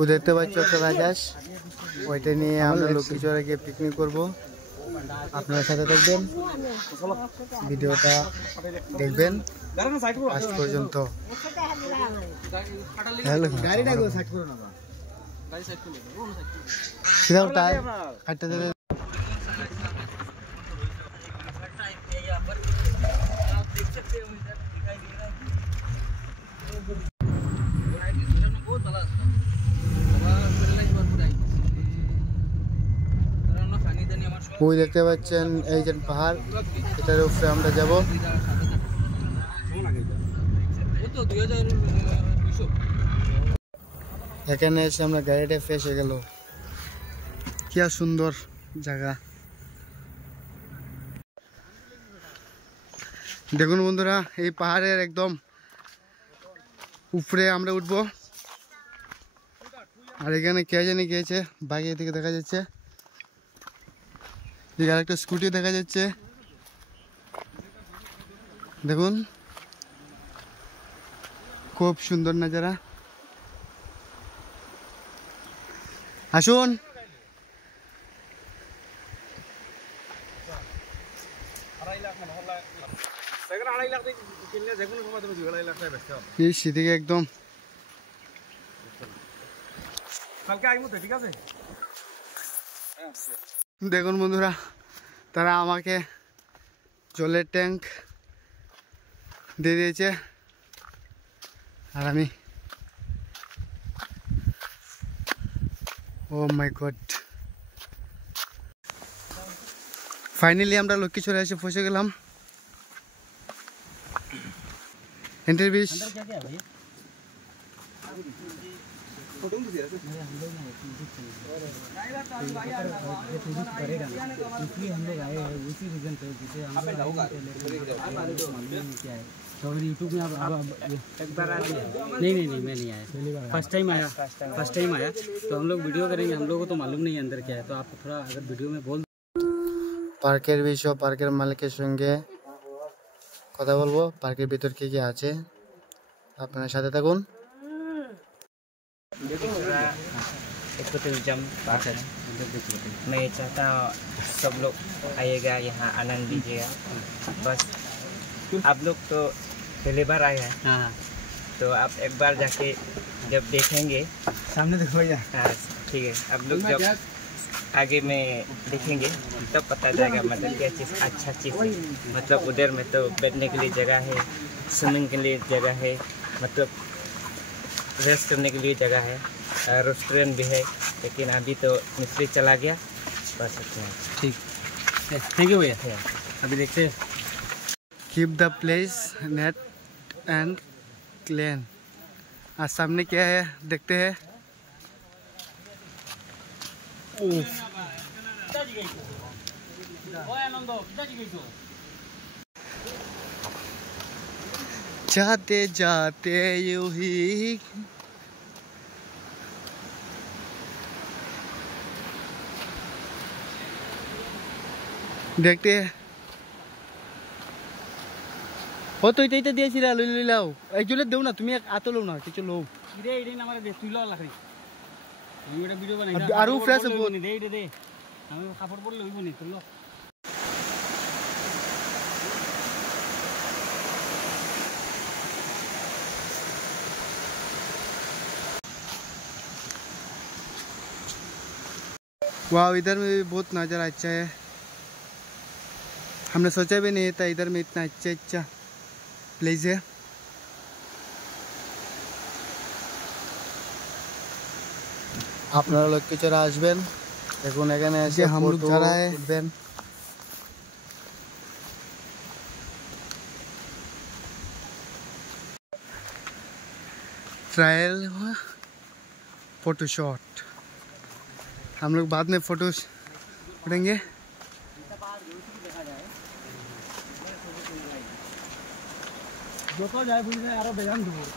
ও দেখতে পাচ্ছ একটা রাজহাঁস, ওইটা নিয়ে আমরা লক্ষ্মীচরে গিয়ে পিকনিক করব। আপনার সাথে দেখবেন, ভিডিওটা দেখবেন লাস্ট পর্যন্ত। ওই দেখতে পাচ্ছেন এই যে পাহাড়, এটার উপরে আমরা যাব। এখানে এসে আমরা গাড়িটা ফেসে গেল। কি সুন্দর জায়গা দেখুন বন্ধুরা, এই পাহাড়ের একদম উপরে আমরা উঠবো। আর এখানে কে জানি গিয়েছে, বাইরের দিকে দেখা যাচ্ছে, এখানে একটা স্কুটি দেখা যাচ্ছে। দেখুন খুব সুন্দর নজারা। আসুন। সেদিকে একদম দেখুন বন্ধুরা, তারা আমাকে জলের ট্যাঙ্ক দিয়ে দিয়েছে, আর আমি ও মাই গড, ফাইনালি আমরা লক্ষ্মীচরে এসে পৌঁছে গেলাম। एंट्री बीच इसलिए हम लोग आए हैं उसी रीजन पे, जिसे हम क्या है तो यूट्यूब में अब एक बार आ गया। नहीं मैं नहीं आया, फर्स्ट टाइम आया तो हम लोग वीडियो करेंगे। हम लोग को तो मालूम नहीं है अंदर क्या है, तो आप थोड़ा अगर वीडियो में बोल। पार्केर বিষয় পার্কের মালিকের সঙ্গে কথা বলবো, পার্কের ভিতর কি কি আছে, আপনার সাথে থাকুন। मैं चाहता हूँ सब लोग आइएगा यहाँ, आनंद लीजिएगा। बस आप लोग तो पहली बार आए हैं, तो आप एक बार जाके जब देखेंगे सामने देखो भैया, हाँ ठीक है, आप लोग जब आगे में देखेंगे तब पता चलेगा मतलब क्या चीज़ अच्छा चीज़ है। मतलब उधर में तो बैठने के लिए जगह है, स्विमिंग के लिए जगह है, मतलब रेस्ट करने के लिए जगह है, रेस्टोरेंट भी है। लेकिन अभी तो मिस्त्री चला गया, बस इतना। ठीक, थैंक यू भैया। अभी देखते हैं। Keep the place net and clean. आज सामने क्या है देखते हैं। जाते जाते यूं ही দেখতে ও তো এটাই তো দিয়েছিলা, লই লাও একজনের দেও না, তুমি এত লও না, কিছু লও রে। এইটাই না আমারে দে, তুই লও লাখরি, আমি এটা ভিডিও বানাই না। আর ফ্রেশ হবে দে, এটা দে, আমি কাপড় পরলে হইব নি, তুই লও। वाह, इधर में भी बहुत नज़ारा अच्छा है। हमने सोचा भी नहीं था इधर में इतना अच्छा प्लेस है। আপনারা লক্ষ্মীচরে আসবেন, দেখুন এখানে এসে হামলুক ঝাড়ায় উঠবেন। ट्रायल फोटो शॉट, हम लोग बाद में फोटो उठेंगे। যত যায় বুঝলে আরো বেজান দূর,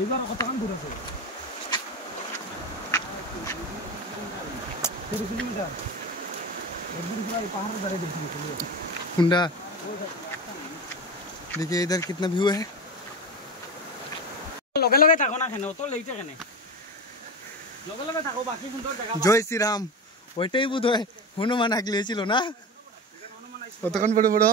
এইবার কতক্ষণ দূর আছে? 30 किलोमीटर। एकदम पूरा पहाड़ पर देखने के लिए कुंडा। देखिए इधर कितना व्यू है। लगे लगे थाको ना, खेने तो लेटे खेने জয় শ্রীরাম ওইটাই বোধ হয় হনুমান আগলিয়েছিল না কতক্ষণ বড় বড়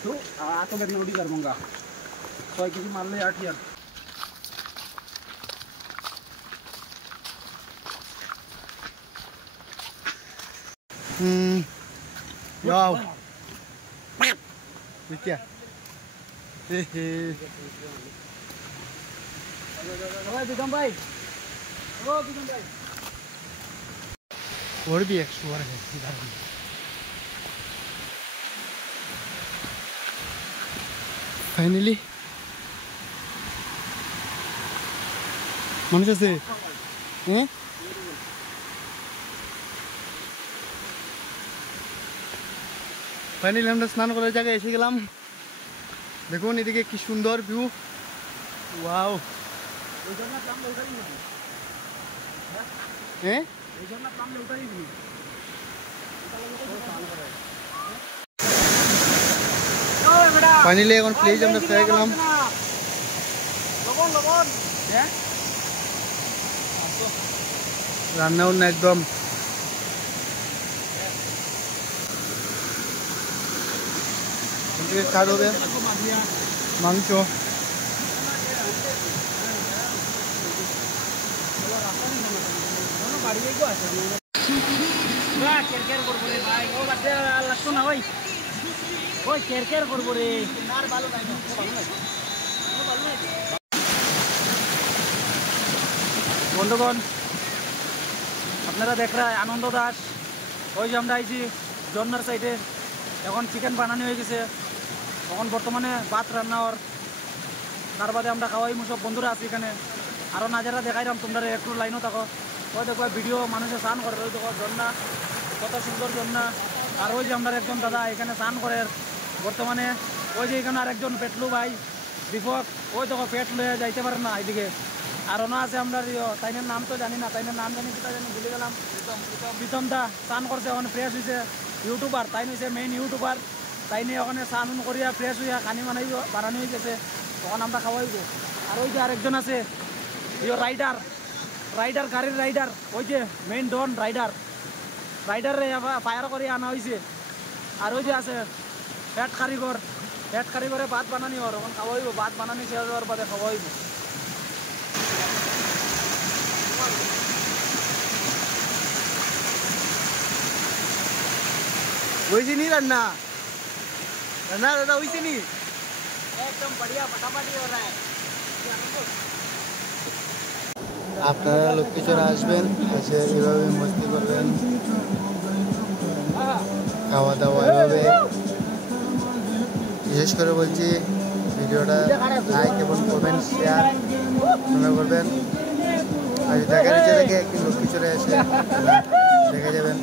तो तो मैं नोटी कर दूंगा 100 किसी मान ले 8000 वाओ ये क्या बिगम भाई ओ बिगम भाई और भी एक सुअर है इधर फाइनली মানুষ আছে হ্যাঁ ফাইনালি আমরা স্নান করার জায়গায় এসে গেলাম দেখুন এদিকে কি সুন্দর ভিউ ওয়াও হ্যাঁ ফাইনালি এখন প্লেজ আমরা পেয়ে গেলাম রান্না বান্না একদম স্টার্ট হবে মাংস বন্ধুগণ আপনারা দেখ রা আনন্দ দাস ওই যে আমরা আইছি জন্নার সাইডে এখন চিকেন বানানো হয়ে গেছে এখন বর্তমানে ভাত রান্না হওয়ার তার বাদে আমরা খাওয়াই সব বন্ধুরা আছি এখানে আরও নাজারা দেখাইলাম তোমরা একটু লাইনও থাকো ওই দেখো ভিডিও মানুষে স্নান করে ওই দেখো ঝর্ণা কত সুন্দর ঝর্ণা আর ওই যে আমরা একজন দাদা এখানে স্নান করে বর্তমানে ওই যে এখানে আরেকজন পেটলু ভাই দীপক ওই দেখো পেট লয়ে যাইতে পারে না এদিকে আর ওনা আছে আমরা তাইনের নাম তো জানি না তাইনের নাম জানি কিটা জানি ভুলে গেলাম প্রীতম দা স্নান করছে ওখানে ফ্রেশ হয়েছে ইউটিউবার তাই হয়েছে মেইন ইউটিউবার তাই নিয়ে ওখানে স্নান করিয়া ফ্রেশ হইয়া খানি বানানো হয়ে গেছে তখন আমরা খাওয়াইব আর ওই যে আরেকজন আছে রাইডার রাইডার গাড়ির রাইডার ওই যে মেইন ডন রাইডার রাইডারে ফায়ার করে আনা হয়েছে আর ওই যে আছে পেট কারিগরে ভাত বানানি হওয়ার ওখানে খাওয়াইব ভাত বানানি শেষ হওয়ার বাদে খাওয়াইব হয়েছে নি রান্না রান্না দাদা হয়েছে নি একদম बढ़िया फटाफटी हो रहा है আপনারা লোকেশনে আসবেন এসে এভাবে মস্তি করবেন খাওয়া দাওয়া এভাবে বিশেষ করে বলছি ভিডিওটা লাইক এবং কমেন্ট শেয়ার করবেন আর দেখার ইচ্ছে থেকে একটি লোকেশনে এসে দেখে যাবেন